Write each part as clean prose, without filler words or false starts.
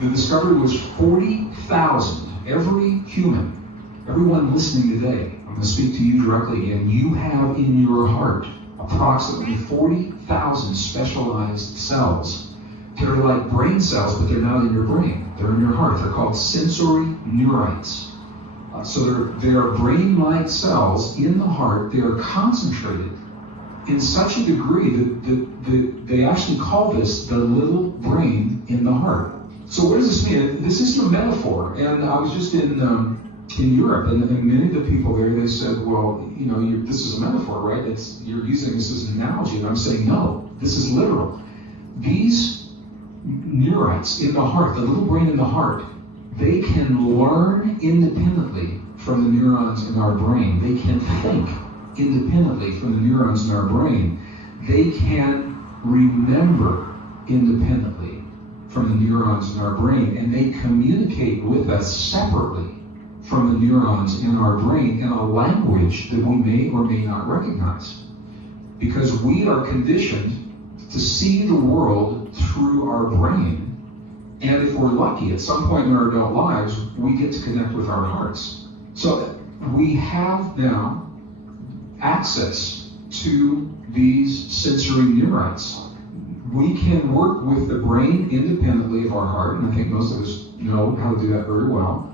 The discovery was 40,000. Every human, everyone listening today, I'm going to speak to you directly again, you have in your heart approximately 40,000 specialized cells. They're like brain cells, but they're not in your brain. They're in your heart. They're called sensory neurites. So they are brain-like cells in the heart. They are concentrated in such a degree that they actually call this the little brain in the heart. So what does this mean? This is a metaphor. And I was just in Europe, and many of the people there, they said, well, this is a metaphor, right? You're using this as an analogy. And I'm saying, no, this is literal. These neurites in the heart, the little brain in the heart, they can learn independently from the neurons in our brain. They can think independently from the neurons in our brain. They can remember independently from the neurons in our brain, and they communicate with us separately from the neurons in our brain in a language that we may or may not recognize. Because we are conditioned to see the world through our brain, and if we're lucky, at some point in our adult lives, we get to connect with our hearts. So we have now access to these sensory neurites. We can work with the brain independently of our heart, and I think most of us know how to do that very well.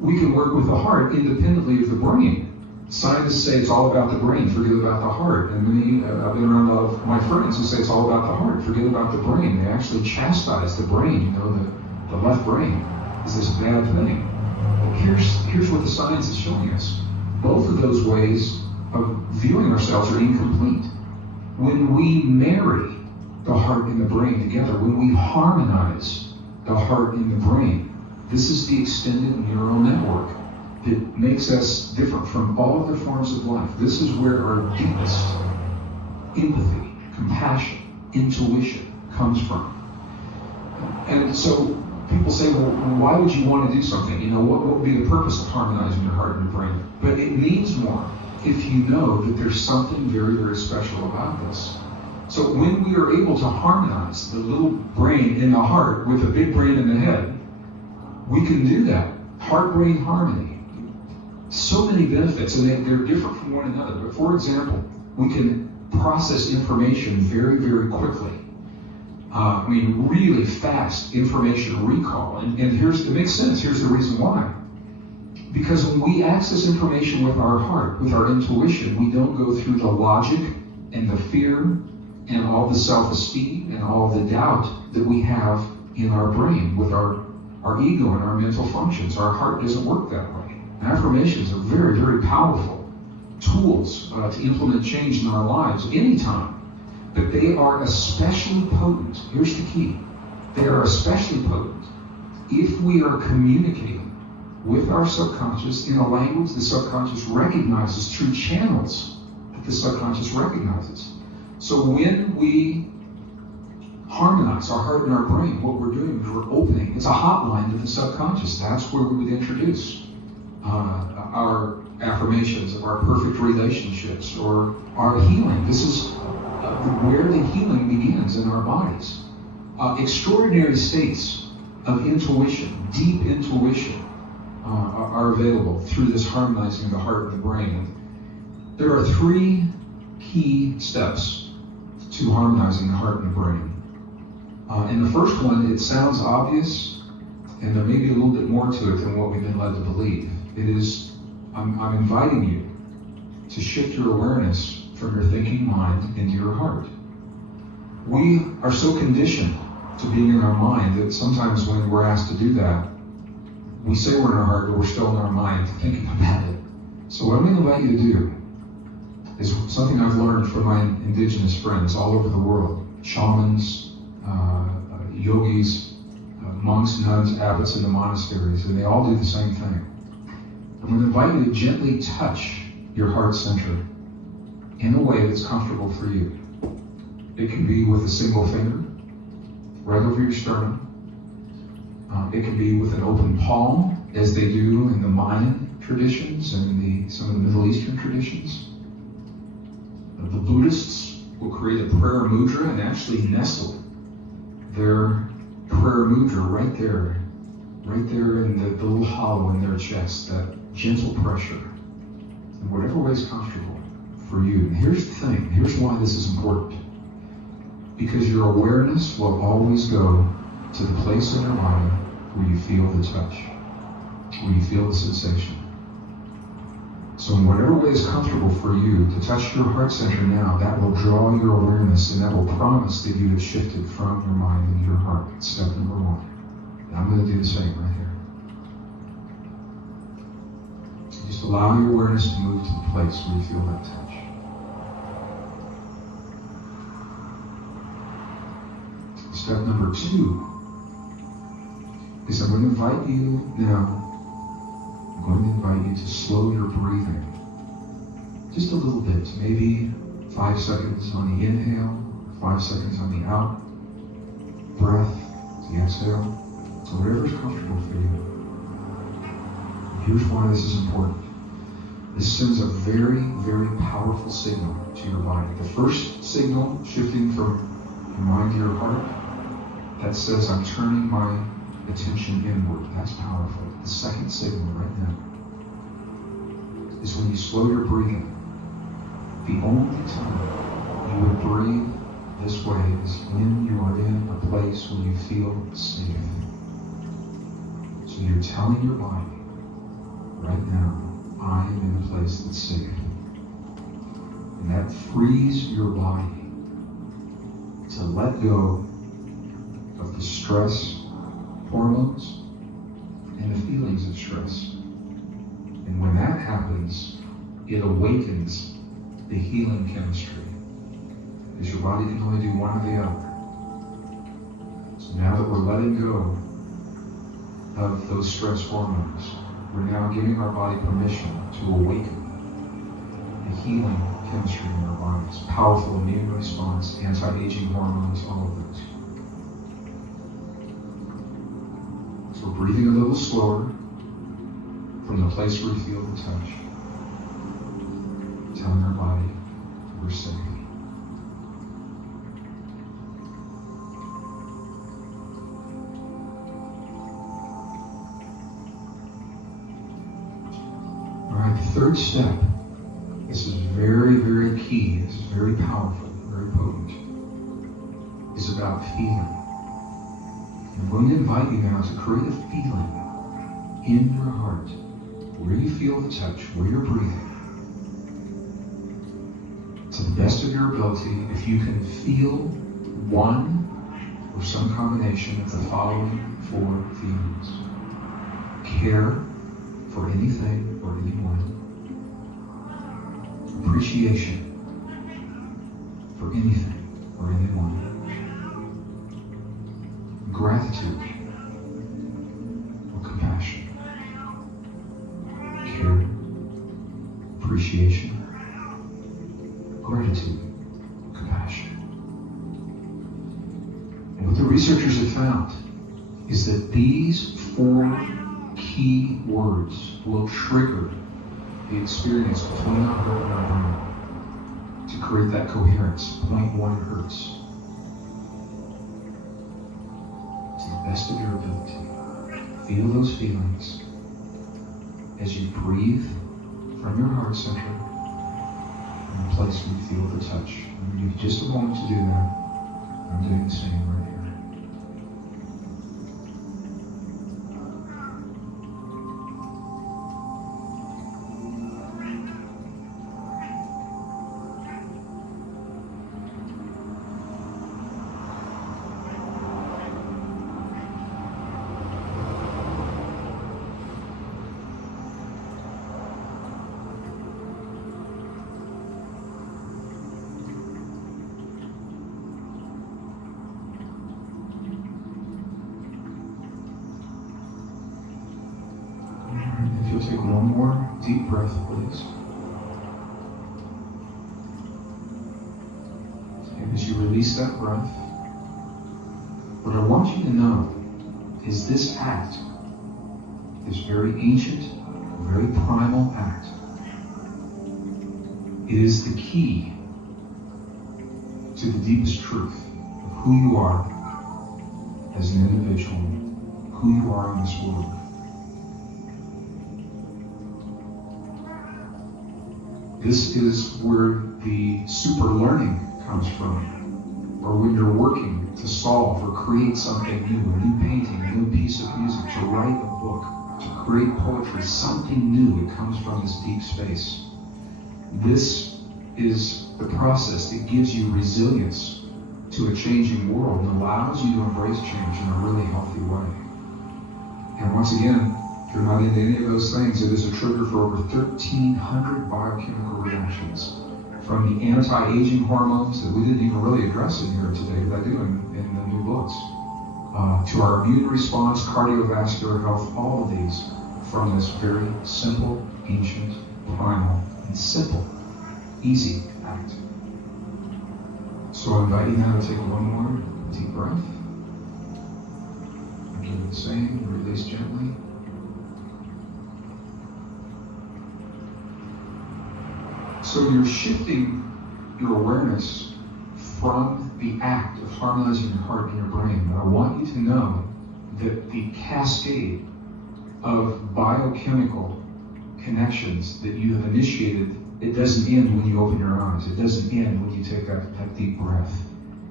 We can work with the heart independently of the brain. Scientists say it's all about the brain, forget about the heart. And many, I've been around a lot of my friends who say it's all about the heart, forget about the brain. They actually chastise the brain. The left brain is this bad thing. But here's what the science is showing us. Both of those ways of viewing ourselves are incomplete. When we marry the heart and the brain together, when we harmonize the heart and the brain, this is the extended neural network that makes us different from all other forms of life. This is where our deepest empathy, compassion, intuition comes from. And so people say, well, why would you want to do something? What would be the purpose of harmonizing your heart and your brain? But it means more if you know that there's something very, very special about this. So when we are able to harmonize the little brain in the heart with the big brain in the head, we can do that. Heart-brain harmony. So many benefits, and they're different from one another. But for example, we can process information very, very quickly. Really fast information recall. And it makes sense. Here's the reason why. Because when we access information with our heart, with our intuition, we don't go through the logic and the fear and all the self-esteem and all the doubt that we have in our brain with our ego and our mental functions. Our heart doesn't work that way. Affirmations are very, very powerful tools to implement change in our lives anytime. But they are especially potent. Here's the key. They are especially potent if we are communicating with our subconscious in a language the subconscious recognizes, through channels that the subconscious recognizes. So when we harmonize our heart and our brain, what we're doing is we're opening. It's a hotline to the subconscious. That's where we would introduce our affirmations of our perfect relationships or our healing. This is where the healing begins in our bodies. Extraordinary states of intuition, deep intuition, are available through this harmonizing of the heart and the brain. There are 3 key steps to harmonizing the heart and the brain. And the first one, it sounds obvious, and there may be a little bit more to it than what we've been led to believe. It is, I'm inviting you to shift your awareness from your thinking mind into your heart. We are so conditioned to being in our mind that sometimes when we're asked to do that, we say we're in our heart, but we're still in our mind thinking about it. So what I'm going to invite you to do is something I've learned from my indigenous friends all over the world, shamans, yogis, monks, nuns, abbots in the monasteries, and they all do the same thing. I'm going to invite you to gently touch your heart center in a way that's comfortable for you. It can be with a single finger, right over your sternum. It can be with an open palm, as they do in the Mayan traditions and in some of the Middle Eastern traditions. The Buddhists will create a prayer mudra and actually nestle their prayer prayer mudra right there in the little hollow in their chest, that gentle pressure, in whatever way is comfortable for you. And here's the thing, here's why this is important. Because your awareness will always go to the place in your body where you feel the touch, where you feel the sensation. So in whatever way is comfortable for you to touch your heart center now, that will draw your awareness, and that will promise that you have shifted from your mind into your heart. Step number one. And I'm going to do the same right here. Just allow your awareness to move to the place where you feel that touch. Step number two is I'm going to invite you now, I'm going to invite you to slow your breathing just a little bit, maybe 5 seconds on the inhale, 5 seconds on the out breath, the exhale, so whatever is comfortable for you. And here's why this is important. This sends a very, very powerful signal to your body. The first signal, shifting from your mind to your heart, that says I'm turning my attention inward. That's powerful. The second signal right now is when you slow your breathing. The only time you would breathe this way is when you are in a place where you feel safe. So you're telling your body right now, I am in a place that's safe. And that frees your body to let go of the stress hormones and the feelings of stress. And when that happens, it awakens the healing chemistry. Because your body can only do one or the other. So now that we're letting go of those stress hormones, we're now giving our body permission to awaken the healing chemistry in our bodies. Powerful immune response, anti-aging hormones, all of those. So we're breathing a little slower from the place where we feel the touch. Telling our body we're safe. Alright, the third step. This is very, very key. This is very powerful, very potent. Is about feeling. I'm going to invite you now to create a feeling in your heart where you feel the touch, where you're breathing. To the best of your ability, if you can feel one or some combination of the following 4 feelings. Care for anything or anyone. Appreciation for anything or anyone. Gratitude or compassion. Care, appreciation, gratitude, compassion. And what the researchers have found is that these 4 key words will trigger the experience between our heart and our brain to create that coherence, 0.1 hertz. To the best of your ability, feel those feelings as you breathe from your heart center in the place where you feel the touch. And you have just a moment to do that. I'm doing the same right here. Take one more deep breath, please. And as you release that breath, what I want you to know is this act, this very ancient, very primal act, it is the key to the deepest truth of who you are as an individual, who you are in this world. This is where the super learning comes from, or when you're working to solve or create something new, a new painting, a new piece of music, to write a book, to create poetry, something new, it comes from this deep space. This is the process that gives you resilience to a changing world and allows you to embrace change in a really healthy way. And once again, if you're not into any of those things, it is a trigger for over 1,300 biochemical reactions. From the anti-aging hormones that we didn't even really address in here today, but I do in the new books, to our immune response, cardiovascular health, all of these from this very simple, ancient, primal, and simple, easy act. So I invite you now to take one more deep breath. And do the same, release gently. So you're shifting your awareness from the act of harmonizing your heart and your brain. But I want you to know that the cascade of biochemical connections that you have initiated, it doesn't end when you open your eyes. It doesn't end when you take that deep breath.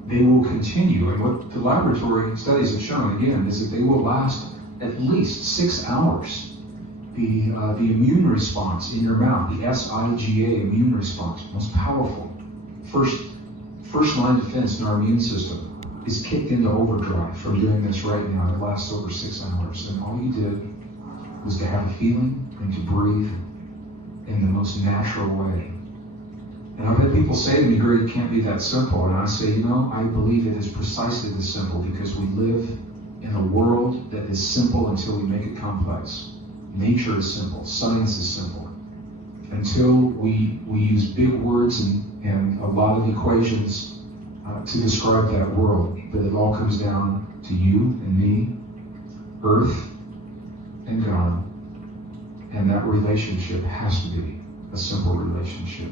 They will continue. And what the laboratory studies have shown, again, is that they will last at least 6 hours. The immune response in your mouth, the SIGA immune response, most powerful, first line defense in our immune system, is kicked into overdrive from doing this right now. It lasts over 6 hours. And all you did was to have a feeling and to breathe in the most natural way. And I've had people say to me, Greg, it can't be that simple. And I say, I believe it is precisely this simple, because we live in a world that is simple until we make it complex. Nature is simple. Science is simple. Until we use big words and a lot of equations to describe that world. But it all comes down to you and me, Earth and God. And that relationship has to be a simple relationship.